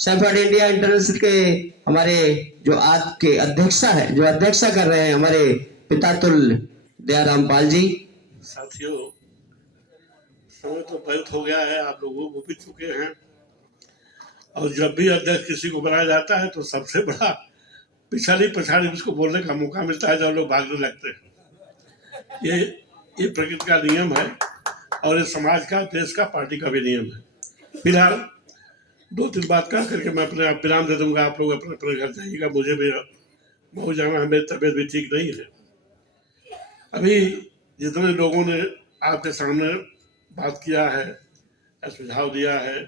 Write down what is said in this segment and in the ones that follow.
Safford India international के हमारे जो आज के अध्यक्षा कर रहे हैं हमारे पितातुल दयाराम पाल जी। साथियों, समय तो बहुत हो गया है, आप लोगों को भी चुके हैं, और जब भी अध्यक्ष किसी को बनाया जाता है तो सबसे बड़ा पिछाड़ी पछाड़ी उसको बोलने का मौका मिलता है जब लोग भागने लगते हैं। ये प्रकृति का नियम है और ये समाज का, देश का, पार्टी का भी नियम है। फिलहाल 2-3 बात कह करके मैं अपने आप विराम दे दूंगा। आप लोग अपने अपने घर जाइएगा, मुझे भी बहुत जाना है, मेरी तबीयत भी ठीक नहीं है। अभी जितने लोगों ने आपके सामने बात किया है, सुझाव दिया है,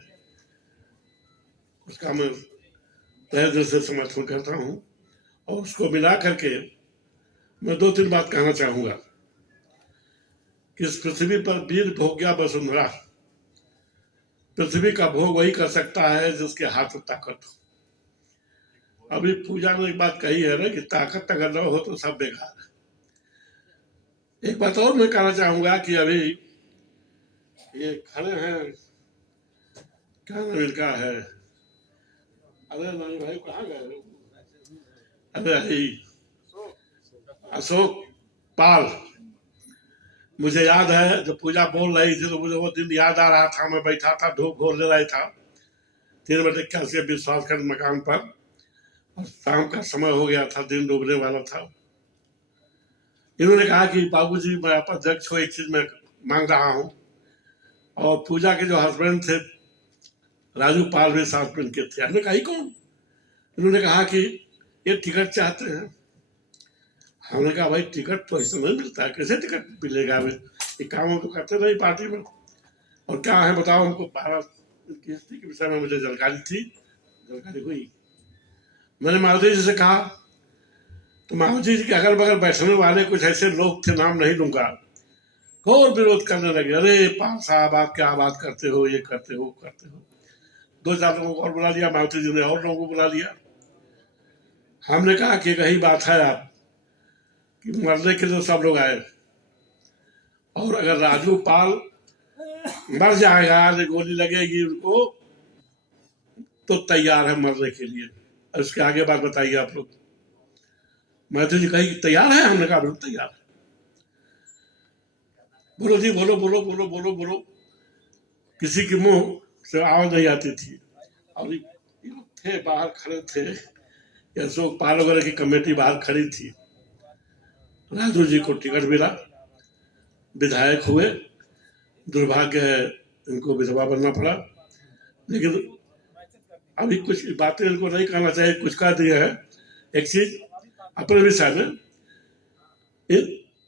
उसका मैं तहे दिल से समर्थन करता हूँ, और उसको मिला करके मैं 2-3 बात कहना चाहूंगा कि इस पृथ्वी पर वीर भोग्या वसुंधरा, पृथ्वी का भोग वही कर सकता है जिसके हाथ में ताकत हो। अभी पूजा ने एक बात कही है ना कि ताकत अगर न हो तो सब बेकार है। एक बात और मैं कहना चाहूंगा कि अभी ये खड़े हैं, क्या नाम इनका है, अरे नहीं भाई कहाँ गए, अरे अशोक पाल, मुझे याद है जब पूजा बोल रही थी तो मुझे वो दिन याद आ रहा था। मैं बैठा था, धूप घोर ले रहा था 3 बजे कैसे विश्वासखंड मकान पर, और शाम का समय हो गया था, दिन डूबने वाला था। इन्होंने कहा कि बाबूजी मैं आप अध्यक्ष हो, एक चीज मैं मांग रहा हूँ। और पूजा के जो हस्बैंड थे राजू पाल भी साथ में इनके थे। हमने कहा कौन? इन्होंने कहा कि ये टिकट चाहते हैं। हमने कहा भाई टिकट तो ऐसे नहीं मिलता है, कैसे टिकट मिलेगा? ये काम तो करते नहीं पार्टी में, और क्या है बताओ हमको। भारत की हिस्ट्री के विषय में मुझे जानकारी हुई। मैंने माधुरी जी से कहा तो माधुरी जी के अगल बगल बैठने वाले कुछ ऐसे लोग थे, नाम नहीं लूंगा, और विरोध करने लगे। अरे पाल साहब आप क्या बात करते हो, ये करते हो। 2-4 लोगों को और बुला लिया, माधुरी जी ने और लोगों को बुला लिया। हमने कहा कि यही बात है आप कि मरने के लिए सब लोग आए, और अगर राजू पाल मर जाएगा, गोली लगेगी उनको, तो तैयार है मरने के लिए। उसके आगे बात बताइए आप लोग। मैत्री जी कही तैयार है, हमने कहा बिल्कुल तैयार है। बोलो जी, बोलो बोलो बोलो बोलो बोलो। किसी के मुंह से आवाज नहीं आती थी, और थे बाहर खड़े थे, अशोक पाल वगैरह की कमेटी बाहर खड़ी थी। राजू जी को टिकट मिला, विधायक हुए। दुर्भाग्य है इनको विधवा बनना पड़ा, लेकिन अभी कुछ बातें इनको नहीं कहना चाहिए, कुछ कह दिया है। एक चीज अपने विषय में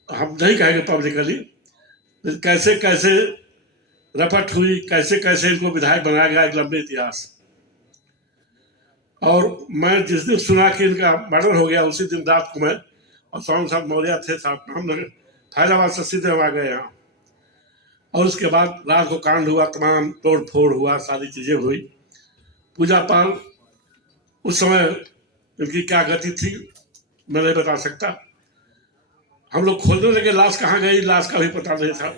हम नहीं कहेंगे पब्लिकली, कैसे कैसे रपट हुई, कैसे कैसे इनको विधायक बनाया गया, एक लंबे इतिहास। और मैं जिस दिन सुना कि इनका मर्डर हो गया, उसी दिन रात को मैं और स्वामी साहब मौर्या थे साथ में, हम फैजाबाद से सीधे हम आ गए यहाँ। और उसके बाद रात को कांड हुआ, तमाम तोड़ फोड़ हुआ, सारी चीजें हुई। पूजा पाल उस समय इनकी क्या गति थी मैं नहीं बता सकता। हम लोग खोलने लगे, लाश कहाँ गई, लाश का भी पता नहीं था।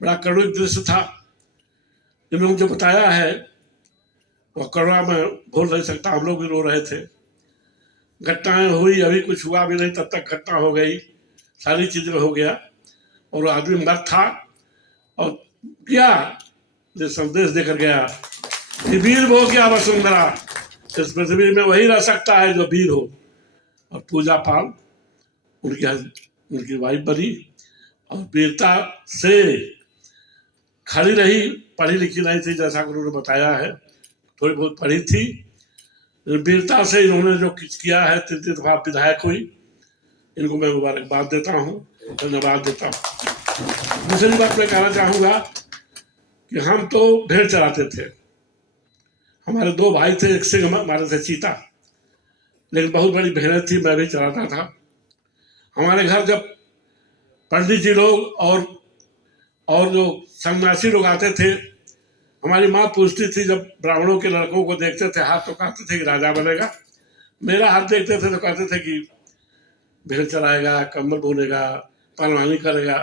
बड़ा करुण दृश्य था। इन्होंने जो बताया है वह करुणा मैं भूल नहीं सकता। हम लोग भी रो रहे थे। घटनाएं हुई, अभी कुछ हुआ भी नहीं, तब तक घटना हो गई, सारी चीजें हो गया, और आदमी मर था और क्या जो संदेश देकर गया कि वीर हो गया वसुंधरा, इस पृथ्वी में वही रह सकता है जो वीर हो। और पूजा पाल उनकी वाइफ बनी, और वीरता से खड़ी रही, पढ़ी लिखी नहीं थी जैसा उन्होंने बताया है, थोड़ी बहुत पढ़ी थी। वीरता से इन्होंने जो कुछ किया है, 3 दफा विधायक हुई। इनको मैं मुबारकबाद देता हूँ, धन्यवाद देता हूँ। दूसरी बात मैं कहना चाहूँगा कि हम तो भेड़ चराते थे। हमारे 2 भाई थे, एक सिंह हमारे थे चीता, लेकिन बहुत बड़ी भेड़ें थी, मैं भी चराता था। हमारे घर जब पंडित जी लोग और जो सन्यासी लोग आते थे, हमारी माँ पूछती थी, जब ब्राह्मणों के लड़कों को देखते थे हाथ तो कहते थे कि राजा बनेगा। मेरा हाथ देखते थे तो कहते थे कि भेड़ चराएगा, कम्बल बोनेगा, पहलवानी करेगा।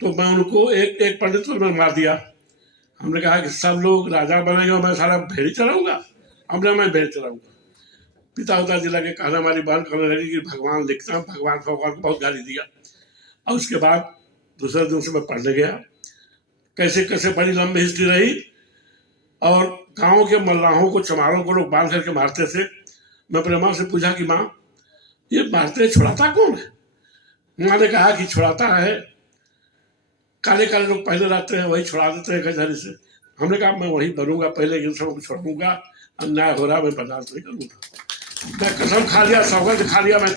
तो मैं उनको एक पंडित को मैं मार दिया। हमने कहा कि सब लोग राजा बनेंगे और मैं सारा भेड़ी चलाऊंगा, अब ना मैं भेज चलाऊंगा। पिता जी लगे कहना, हमारी बहन कहने लगी कि भगवान लिखता हूँ, भगवान को बहुत गाली दिया। और उसके बाद दूसरे दिन से मैं पढ़ने गया, कैसे कैसे बड़ी लंबी हिस्ट्री रही। और गाँव के मल्लाहों को, चमारों को लोग बांध करके मारते थे। मैं अपने माँ से पूछा कि माँ, ये मारते छुड़ाता कौन है? माँ ने कहा कि छुड़ाता है काले काले लोग पहले रहते हैं, वही छुड़ा देते हैं कचहरी से। हमने कहा मैं वही बनूंगा, पहले इन सबको छोड़ूंगा, अन्याय हो रहा मैं बर्दाश्त नहीं करूंगा। मैं कसम खा लिया, सौगंध खा लिया। मैं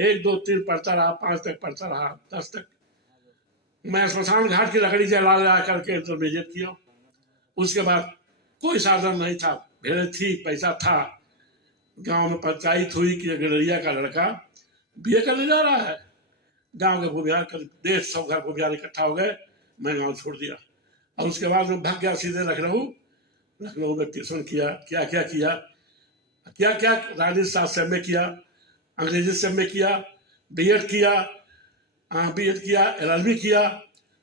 1 2 3 पढ़ता रहा, 5 तक पढ़ता रहा, 10 तक। मैं श्मशान घाट की लकड़ी जला करके इंटरमीडिएट किया। उसके बाद कोई साधन नहीं था, भेड़ थी, पैसा था। गांव में पंचायत हुई कि गडरिया का लड़का बीए करने जा रहा है। गांव के भूमिहार कर 150 घर भूमिहार इकट्ठा हो गए। मैं गांव छोड़ दिया और उसके बाद मैं भाग गया सीधे लखनऊ में ट्यूशन किया। क्या क्या किया, क्या क्या राजनीति शास्त्र में किया, अंग्रेजी से में किया, बीएड किया, LLB किया।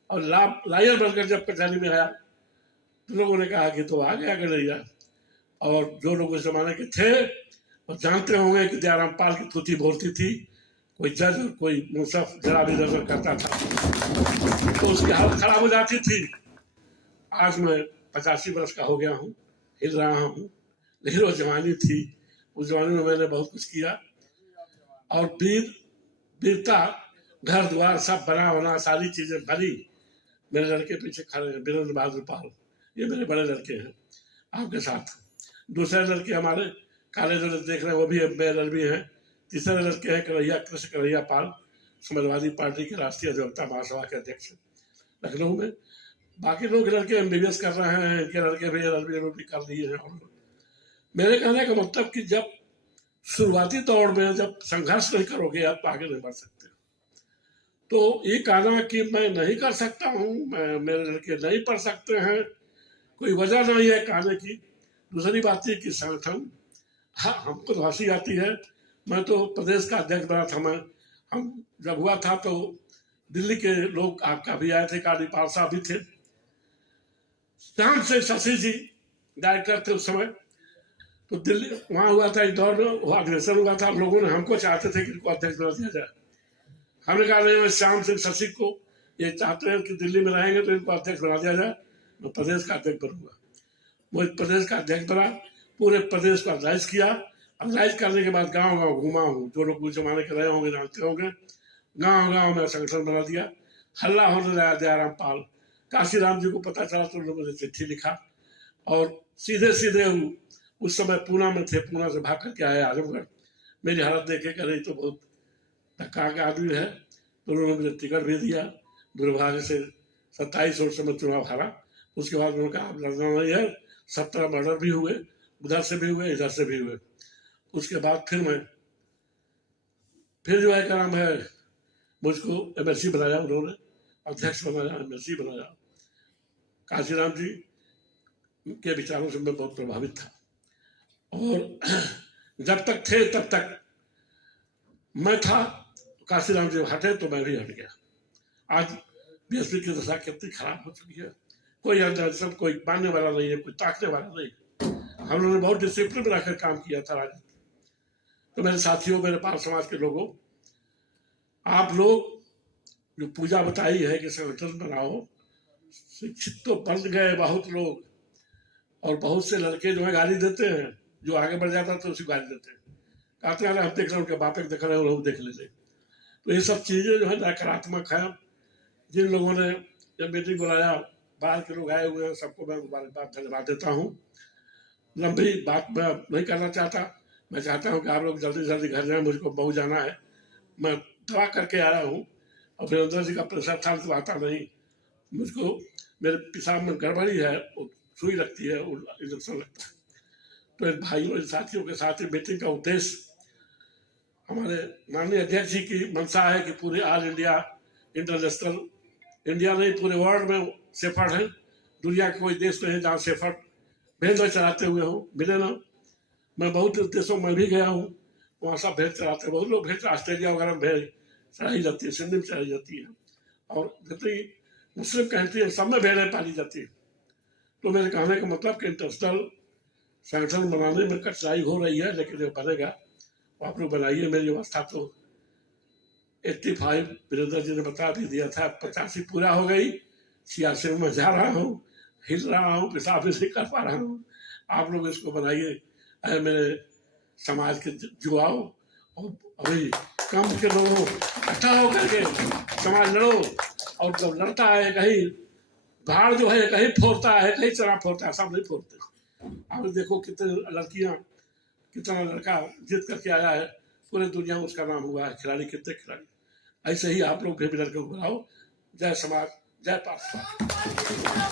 और लायर बनकर जब कचहरी में आया तो लोगों ने कहा कि तो आ गया गडरिया। और जो लोग उस जमाने के थे वो जानते होंगे कि दयाराम पाल की थूथी बोलती थी, कोई जज और कोई मुंसफ जरा भी नजर करता था तो उसकी हालत खराब हो जाती थी। आज मैं 85 वर्ष का हो गया हूँ, हिल रहा हूँ, लेकिन वो जवानी थी। उस जमाने में मैंने बहुत कुछ किया। और वीरता, घर द्वार सब बना होना, सारी चीजें भरी। मेरे लड़के पीछे खड़े हैं, वीरेंद्र बहादुर पाल, ये मेरे बड़े लड़के हैं आपके साथ। दूसरे लड़के हमारे काले जो देख रहे हैं वो भी LLB हैं। तीसरे लड़के हैं कृष्ण कन्हैया पाल, समाजवादी पार्टी के राष्ट्रीय अधिवक्ता महासभा के अध्यक्ष लखनऊ में। बाकी लोग लड़के MBBS कर रहे हैं, इनके लड़के भी LLB कर लिए हैं। मेरे कहने का मतलब कि जब शुरुआती दौर में जब संघर्ष नहीं करोगे आप तो आगे नहीं बढ़ सकते। तो ये कहना कि मैं नहीं कर सकता हूँ, मेरे लड़के नहीं पढ़ सकते हैं, कोई वजह नहीं है कहने की। दूसरी बात ये कि संगठन, हाँ हमको तो हंसी आती है। मैं तो प्रदेश का अध्यक्ष बना था। हम जब हुआ था तो दिल्ली के लोग आपका भी आए थे, कालीपाल साहब भी थे, श्याम से शशि जी डायरेक्टर थे उस समय। तो दिल्ली वहाँ हुआ था, इंदौर में वो अग्रेसर हुआ था। लोगों ने हमको चाहते थे कि इनको अध्यक्ष बना दिया जाए। हमने कहा नहीं, श्याम सिंह शशि को ये चाहते हैं कि दिल्ली में रहेंगे तो इनको अध्यक्ष बना दिया जाए, मैं प्रदेश का अध्यक्ष बनूंगा। वो प्रदेश का अध्यक्ष बना, पूरे प्रदेश को एडवाइज किया। एडवाइज करने के बाद गांव गांव घूमा हूँ, जो लोग उस जमाने के रहे होंगे जानते होंगे। गांव गांव में संगठन बना दिया, हल्ला होने लगा। दयाराम पाल, काशीराम जी को पता चला तो लोगों ने चिट्ठी लिखा और सीधे सीधे उस समय पूना में थे, पूना से भाग करके आए आजमगढ़। मेरी हालत देखे कर रही तो बहुत धक्का का आदमी है, तो उन्होंने मुझे टिकट भी दिया। दुर्भाग्य से 27 वर्ष में चुनाव हारा। उसके बाद उन्होंने कहा आप लड़ना नहीं है। 17 मर्डर भी हुए, उधर से भी हुए, इधर से भी हुए। उसके बाद फिर जो है क्या नाम है, मुझको MLC बनाया उन्होंने, अध्यक्ष बनाया, MLC बनाया। काशीराम जी के विचारों से मैं बहुत प्रभावित था और जब तक थे तब तक मैं था। काशीराम जी हटे तो मैं भी हट गया। आज BSP की दशा कितनी खराब हो चुकी है, कोई अंदर सब कोई मानने वाला नहीं है, कोई ताकने वाला नहीं। हम लोगों ने बहुत डिसिप्लिन में रखकर काम किया था राजनीति। तो मेरे साथियों, मेरे पाल समाज के लोगों, आप लोग जो पूजा बताई है कि संगठन बनाओ, शिक्षित तो बन गए बहुत लोग, और बहुत से लड़के जो है गाली देते हैं, जो आगे बढ़ जाता है तो उसी गाली देते हैं, कहते हैं हम देख रहे हैं उनके बापे देख रहे हैं और हम देख लेते। तो ये सब चीजें जो है नकारात्मक है। जिन लोगों ने जब मीटिंग बुलाया, बाहर के लोग आए हुए हैं, सबको मैं बात धन्यवाद देता हूँ। लंबी बात मैं नहीं करना चाहता। मैं चाहता हूँ कि आप लोग जल्दी जल्दी घर जाएं, मुझको मऊ जाना है। मैं दवा करके आया हूँ और वीरेंद्र जी का प्रेशर था तो आता नहीं। मुझको मेरे पेशाब में गड़बड़ी है, सुई लगती है, इंजेक्शन लगता है। तो इन भाइयों साथियों के साथ मीटिंग का उद्देश्य, हमारे माननीय अध्यक्ष जी की मंशा है कि पूरे ऑल इंडिया इंटरनेशनल, इंडिया नहीं पूरे वर्ल्ड में सेफर्ड है। दुनिया का कोई देश नहीं है जहाँ सेफर्ड भेड़ चलाते हुए हो मिले ना। मैं बहुत देशों में भी गया हूँ, वहाँ सब भेड़ चलाते, बहुत लोग भेड़, ऑस्ट्रेलिया वगैरह में भेड़ चलाई जाती है, सिडनी में चलाई जाती है, और जितनी मुस्लिम कंट्री है सब में भेड़ें पाली जाती है। तो मेरे कहने का मतलब कि इंटरनेशनल संगठन बनाने में कठिनाई हो रही है, लेकिन जो बनेगा वो आप लोग बनाइए। मेरी अवस्था तो 85 वीरेंद्र जी ने बता भी दिया था, 85 पूरा हो गई, 86 में जा रहा हूँ, हिल रहा हूँ, पेशाब भी नहीं कर पा रहा हूँ। आप लोग इसको बनाइए। अरे मेरे समाज के जुआओ और अभी कम के लोगों इकट्ठा होकर के समाज लड़ो। और जब लड़ता है कहीं भाड़ जो है कहीं फोड़ता है, कहीं चना फोड़ता है, सब नहीं फोड़ते। अब देखो कितने लड़कियां, कितना लड़का जीत करके आया है, पूरे दुनिया में उसका नाम हुआ है, खिलाड़ी कितने खिलाड़ी। ऐसे ही आप लोग भी लड़के को बनाओ। जय समाज, जय पाकिस्तान।